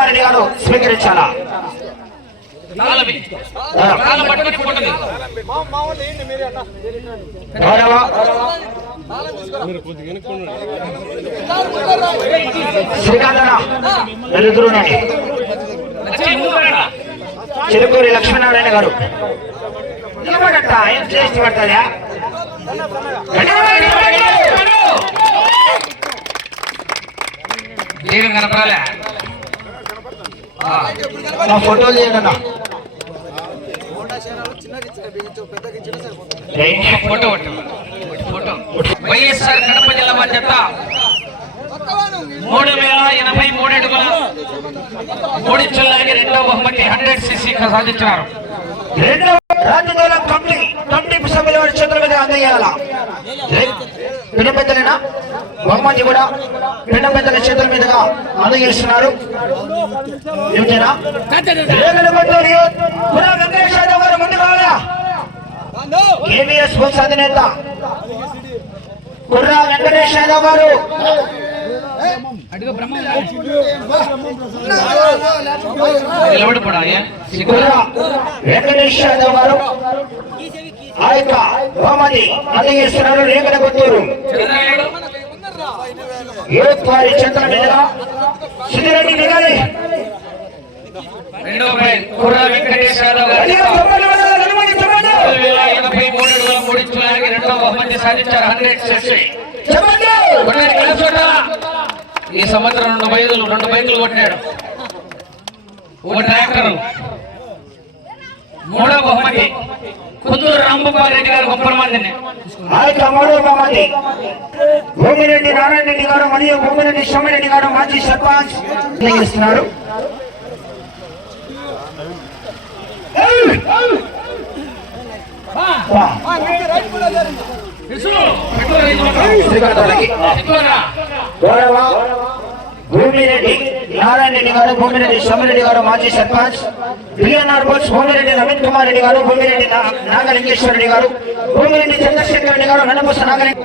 రెడ్డి గారు స్వీకరించాలా? గౌరవ. శ్రీకాంతన చిరుకూరి లక్ష్మీనారాయణ గారు. నిలబడట ఏం చేసి పడుతుందా దీవెన కనపరాలే ఫోటోలు తీయగలనా ఫోటో వైఎస్ఆర్ కడప జిల్లా బాధ్యత. మూడు వేల ఎనభై మూడు అడుగుల మూడు జిల్లాకి రెండో బహుమతి హండ్రెడ్ సిసి సాధించారు రెండవ రాజదూలం కమిటీ కమిటీ సభ్యుల వారి చేతుల మీద అందజేయాల? పిన్న పెద్దలైనా బహుమతి కూడా పిన్న పెద్దల చేతుల మీదుగా అందజేస్తున్నారు కేవీఎస్ బుక్స్ అధినేత కుర్రా వెంకటేష్ యాదవ్ గారు. నిలబడి కూడా కుర్రా వెంకటేష్ యాదవ్ గారు. ఆ యొక్క బహుమతి అందజేస్తున్నారు కొత్తూరు యూత్ వారి చేతుల మీదుగా సుధిరెడ్డి రెండో కుర్రా వెంకటేష్ యాదవ్ ఎనభై మూడు అడుగుల మూడు రెండో బహుమతి సాధించారు హండ్రెడ్ ఈ సంవత్సరం రెండు బైకులు రెండు బైకులు కొట్టాడు ఒక ట్రాక్టర్. మూడో కుద్దూరు రాంభూపాల్ రెడ్డి గారు గొప్ప మందిని. ఆ యొక్క మూడో బహుమతి భూమిరెడ్డి నారాయణ రెడ్డి గారు మరియు భూమిరెడ్డి సోమిరెడ్డి గారు మాజీ సర్పంచ్ గౌరవ భూమిరెడ్డి నారాయణ రెడ్డి గారు భూమిరెడ్డి సోమిరెడ్డి గారు మాజీ సర్పంచ్. బిఎన్ఆర్ బోస్ భూమిరెడ్డి నవీన్ కుమార్ రెడ్డి గారు భూమిరెడ్డి నాగలింగేశ్వర రెడ్డి గారు భూమిరెడ్డి చంద్రశేఖర్ రెడ్డి గారు నన్నపూస నాగలింగ